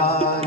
Bye.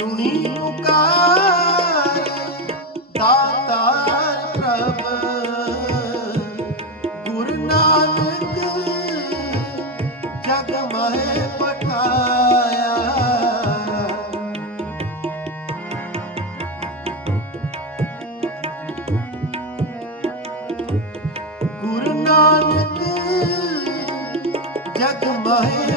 ਸੁਣੀ ਪ੍ਰਭ। ਗੁਰੂ ਨਾਨਕ ਜਗ ਮਹਿ ਪਠਾਇਆ। ਗੁਰੂ ਨਾਨਕ ਜਗ ਮਹਿ